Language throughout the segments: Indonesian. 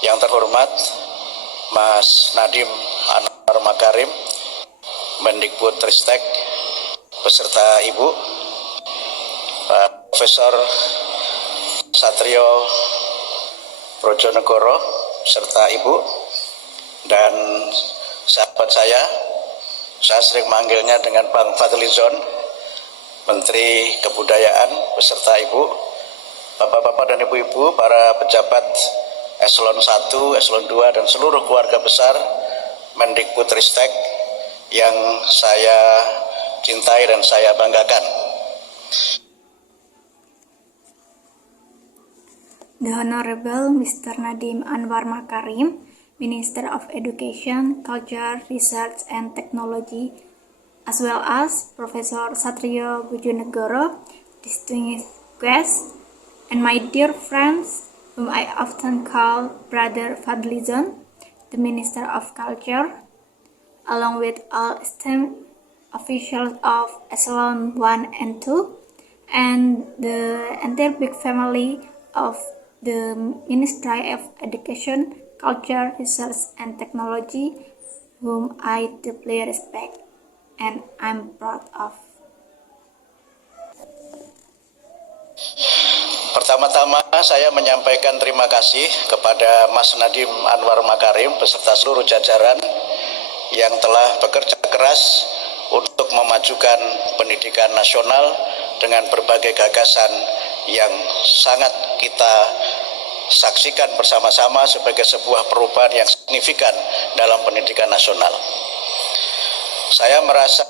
Yang terhormat Mas Nadiem Anwar Makarim, Mendikbudristek, beserta Ibu, Pak Profesor Satrio Brojonegoro, serta Ibu, dan sahabat saya sering manggilnya dengan Bang Fadlizon, Menteri Kebudayaan, beserta Ibu, Bapak-bapak dan Ibu-ibu, para pejabat Eselon 1, Eselon 2, dan seluruh keluarga besar Mendikbudristek yang saya cintai dan saya banggakan. The Honorable Mr. Nadiem Anwar Makarim, Minister of Education, Culture, Research and Technology, as well as Professor Satrio Bojonegoro, distinguished guests, and my dear friends, whom I often call Brother Fadlizon, the Minister of Culture, along with all esteemed officials of Eselon 1 and 2, and the entire big family of the Ministry of Education, Culture, Research and Technology, whom I deeply respect and I'm proud of. Pertama-tama saya menyampaikan terima kasih kepada Mas Nadiem Anwar Makarim beserta seluruh jajaran yang telah bekerja keras untuk memajukan pendidikan nasional dengan berbagai gagasan yang sangat kita saksikan bersama-sama sebagai sebuah perubahan yang signifikan dalam pendidikan nasional. Saya merasa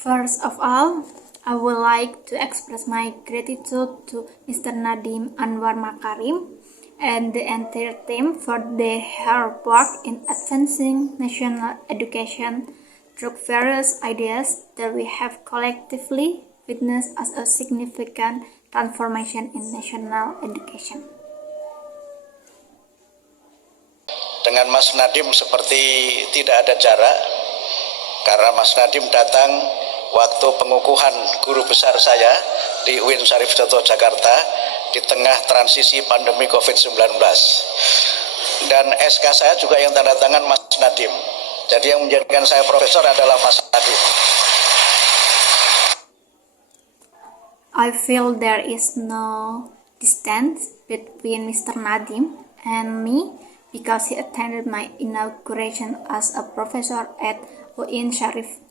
First of all, I would like to express my gratitude to Mr. Nadiem Anwar Makarim and the entire team for their hard work in advancing national education through various ideas that we have collectively witnessed as a significant transformation in national education. dengan Mas Nadiem seperti tidak ada jarak, karena Mas Nadiem datang waktu pengukuhan guru besar saya di UIN Syarif Hidayatullah Jakarta di tengah transisi pandemi COVID-19. Dan SK saya juga yang tanda tangan Mas Nadiem. Jadi yang menjadikan saya profesor adalah Mas Nadiem. I feel there is no distance between Mr. Nadiem and me because he attended my inauguration as a professor at UIN Syarif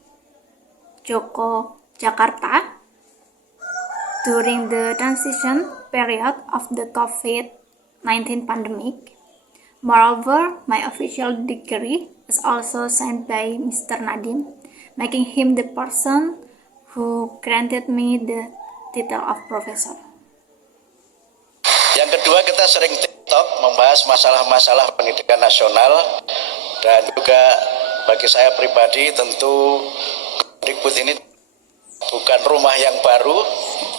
Joko Jakarta during the transition period of the COVID-19 pandemic. Moreover, my official degree is also signed by Mr. Nadiem, making him the person who granted me the title of professor. Yang kedua, kita sering TikTok membahas masalah-masalah pendidikan nasional, dan juga bagi saya pribadi tentu Mendikbud ini bukan rumah yang baru,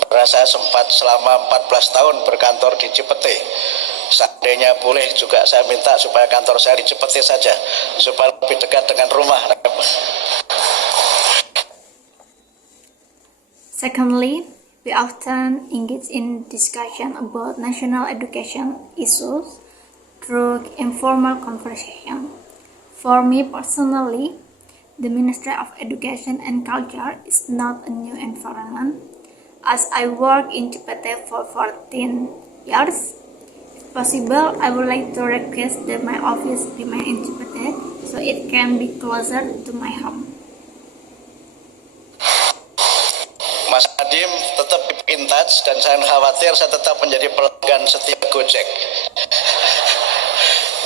karena saya sempat selama 14 tahun berkantor di Cipete. Seandainya boleh juga saya minta supaya kantor saya di Cipete saja, supaya lebih dekat dengan rumah. Secondly, we often engage in discussion about national education issues through informal conversation. For me personally, the Ministry of Education and Culture is not a new environment, as I work in Cipete for 14 years. If possible, I would like to request that my office remain in Cipete so it can be closer to my home. Mas Nadiem tetap in touch, dan saya khawatir saya tetap menjadi pelanggan setia Gojek.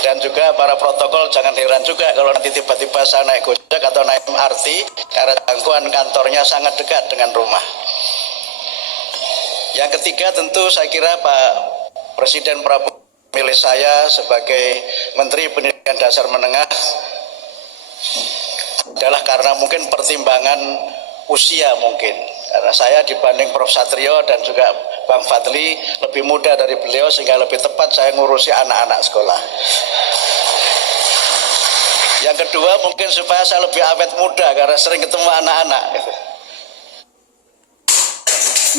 Dan juga para protokol jangan heran juga kalau nanti tiba-tiba saya naik Gojek atau naik MRT, karena jangkauan kantornya sangat dekat dengan rumah. Yang ketiga, tentu saya kira Pak Presiden Prabowo memilih saya sebagai Menteri Pendidikan Dasar Menengah adalah karena mungkin pertimbangan usia mungkin. Karena saya dibanding Prof. Satrio dan juga Bang Fadli lebih muda dari beliau, sehingga lebih tepat saya ngurusi anak-anak sekolah. Yang kedua, mungkin supaya saya lebih awet muda karena sering ketemu anak-anak.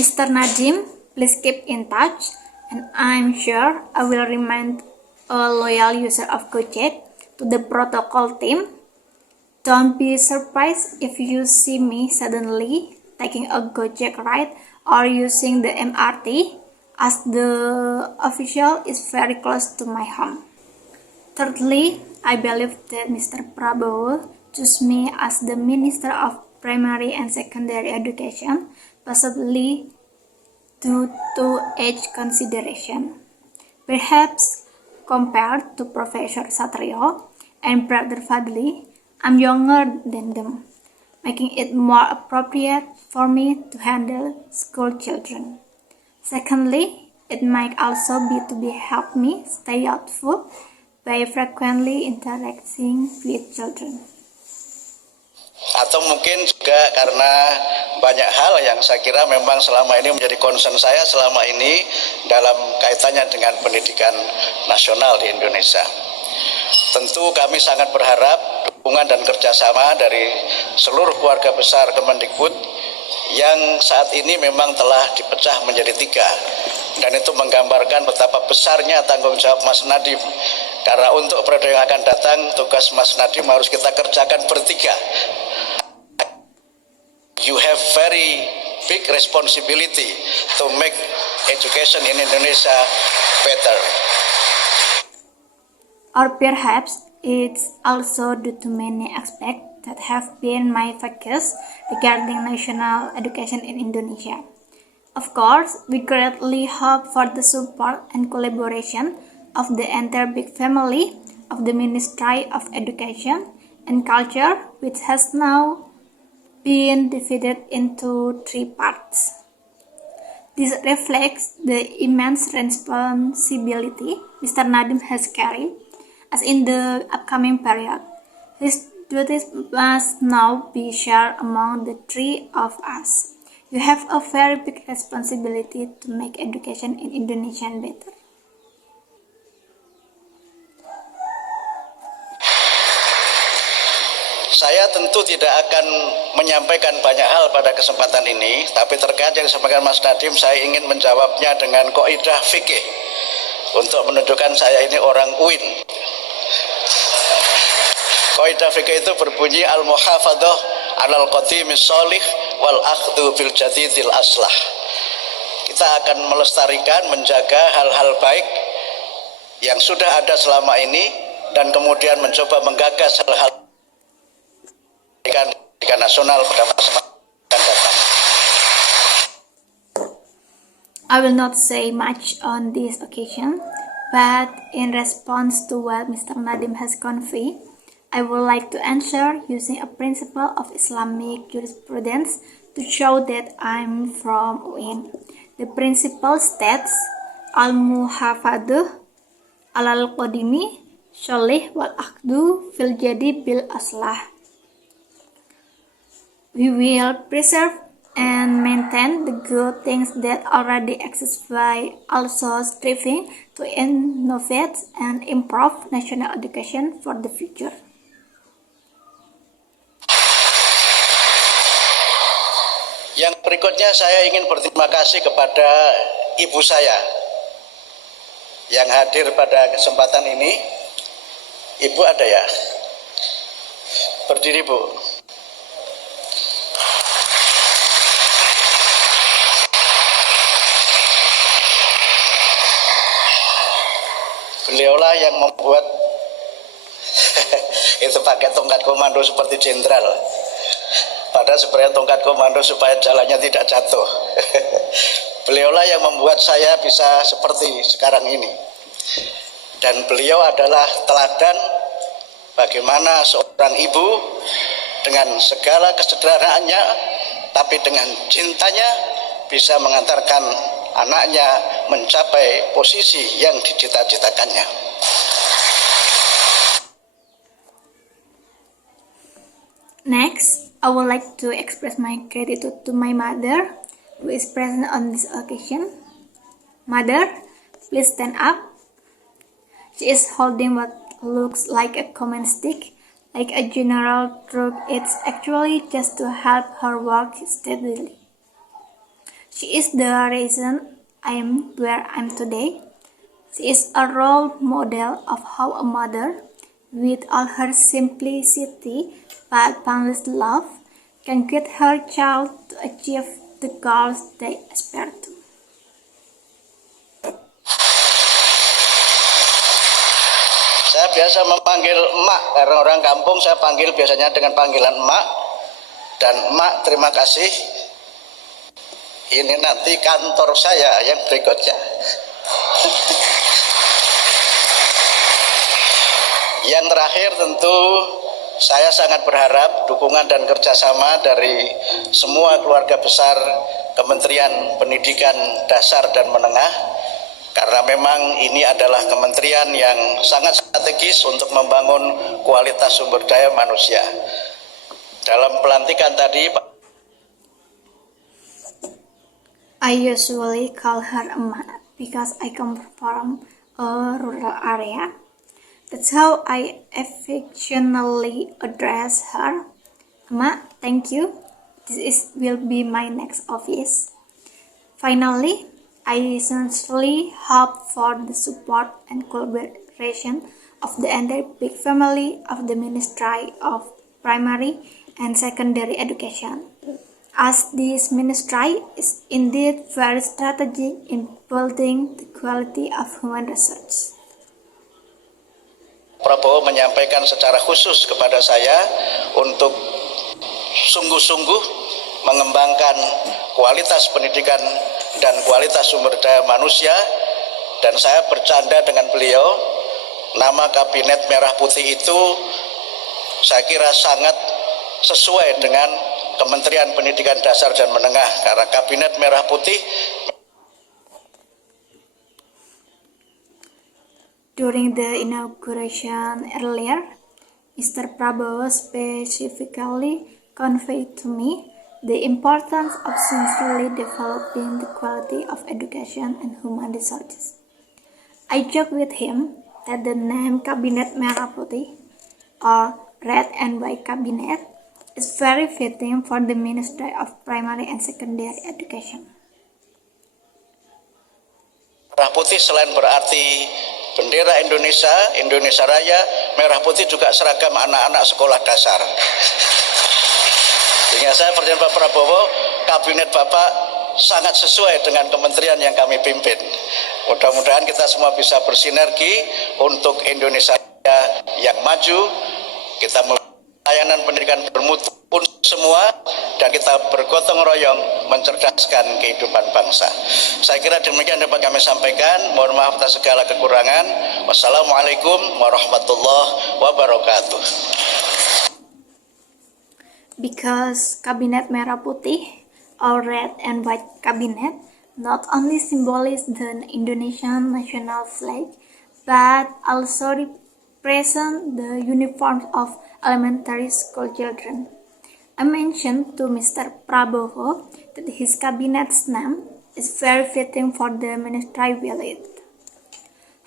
Mr. Nadiem, please keep in touch and I'm sure I will remain a loyal user of Gojek to the protocol team. Don't be surprised if you see me suddenly taking a Gojek ride or using the MRT, as the official is very close to my home. Thirdly, I believe that Mr. Prabowo chose me as the Minister of Primary and Secondary Education, possibly due to age consideration. Perhaps compared to Professor Satrio and Brother Fadli, I'm younger than them, making it more appropriate for me to handle school children. Secondly, it might also be to help me stay youthful by frequently interacting with children. Atau mungkin juga karena banyak hal yang saya kira memang selama ini menjadi concern saya selama ini dalam kaitannya dengan pendidikan nasional di Indonesia. Tentu kami sangat berharap dukungan dan kerjasama dari seluruh keluarga besar Kemendikbud yang saat ini memang telah dipecah menjadi 3, dan itu menggambarkan betapa besarnya tanggung jawab Mas Nadiem, karena untuk periode yang akan datang tugas Mas Nadiem harus kita kerjakan bertiga. You have very big responsibility to make education in Indonesia better. Or perhaps it's also due to many aspects that have been my focus regarding national education in Indonesia. Of course, we greatly hope for the support and collaboration of the entire big family of the Ministry of Education and Culture, which has now been divided into 3 parts. This reflects the immense responsibility Mr. Nadiem has carried, as in the upcoming period, his duties must now be shared among the 3 of us. You have a very big responsibility to make education in Indonesia better. Saya tentu tidak akan menyampaikan banyak hal pada kesempatan ini, tapi terkait yang disampaikan Mas Nadiem, saya ingin menjawabnya dengan kaidah fikih untuk menunjukkan saya ini orang UIN. Kaidah fikih itu berbunyi al-muhafadzah 'alal qadimis shalih wal akhdhu bil jadidil aslah. Kita akan melestarikan, menjaga hal-hal baik yang sudah ada selama ini, dan kemudian mencoba menggagas hal-hal pendidikan nasional pada masa yang datang. I will not say much on this occasion, but in response to what Mr. Nadiem has conveyed, I would like to answer using a principle of Islamic jurisprudence to show that I'm from UIN. The principle states, al-muhafadzah 'alal qadimi sholih wal akhdhu fil jadi bil aslah. We will preserve and maintain the good things that already exist by also striving to innovate and improve national education for the future. Yang berikutnya saya ingin berterima kasih kepada ibu saya yang hadir pada kesempatan ini. Ibu ada ya? Berdiri, Bu. Beliaulah yang membuat itu pakai tongkat komando seperti jenderal. Padahal sebenarnya tongkat komando supaya jalannya tidak jatuh. Beliaulah yang membuat saya bisa seperti sekarang ini. Dan beliau adalah teladan bagaimana seorang ibu dengan segala kesederhanaannya, tapi dengan cintanya bisa mengantarkan anaknya mencapai posisi yang dicita-citakannya. Next, I would like to express my gratitude to my mother who is present on this occasion. Mother, please stand up. She is holding what looks like a command stick, like a general truck. It's actually just to help her work steadily. She is the reason I am where I am today. She is a role model of how a mother, with all her simplicity but boundless love, can guide her child to achieve the goals they aspire to. Saya biasa memanggil emak, karena orang kampung saya panggil biasanya dengan panggilan emak. Dan emak, terima kasih. Ini nanti kantor saya yang berikutnya. Yang terakhir tentu saya sangat berharap dukungan dan kerjasama dari semua keluarga besar Kementerian Pendidikan Dasar dan Menengah, karena memang ini adalah kementerian yang sangat strategis untuk membangun kualitas sumber daya manusia. Dalam pelantikan tadi, I usually call her Emma because I come from a rural area. That's how I affectionately address her. Emma, thank you. Will be my next office. Finally, I sincerely hope for the support and collaboration of the entire big family of the Ministry of Primary and Secondary Education, as this ministry is indeed very strategic in building the quality of human research. Prabowo menyampaikan secara khusus kepada saya untuk sungguh-sungguh mengembangkan kualitas pendidikan dan kualitas sumber daya manusia, dan saya bercanda dengan beliau, nama Kabinet Merah Putih itu saya kira sangat sesuai dengan Kementerian Pendidikan Dasar dan Menengah, karena Kabinet Merah Putih. During the inauguration earlier, Mr. Prabowo specifically conveyed to me the importance of sincerely developing the quality of education and human resources. I joked with him that the name Kabinet Merah Putih, or Red and White Cabinet, is very fitting for the Ministry of Primary and Secondary Education. Merah putih selain berarti bendera Indonesia, Indonesia Raya, merah putih juga seragam anak-anak sekolah dasar. Sehingga saya percaya Pak Prabowo, kabinet Bapak sangat sesuai dengan kementerian yang kami pimpin. Mudah-mudahan kita semua bisa bersinergi untuk Indonesia yang maju. Kita layanan pendidikan bermutu untuk semua, dan kita bergotong royong mencerdaskan kehidupan bangsa. Saya kira demikian dapat kami sampaikan. Mohon maaf atas segala kekurangan. Wassalamualaikum warahmatullahi wabarakatuh. Because Kabinet Merah Putih, or Red and White Cabinet, not only symbolizes the Indonesian national flag, but also represent the uniforms of elementary school children. I mentioned to Mr. Prabowo that his cabinet's name is very fitting for the ministry we lead.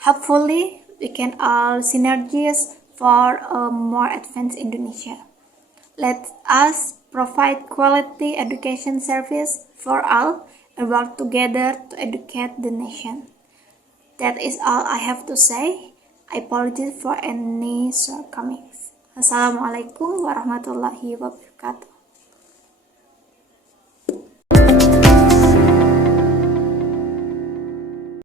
Hopefully, we can all synergize for a more advanced Indonesia. Let us provide quality education service for all and work together to educate the nation. That is all I have to say. I apologize for any shortcomings. Assalamualaikum warahmatullahi wabarakatuh.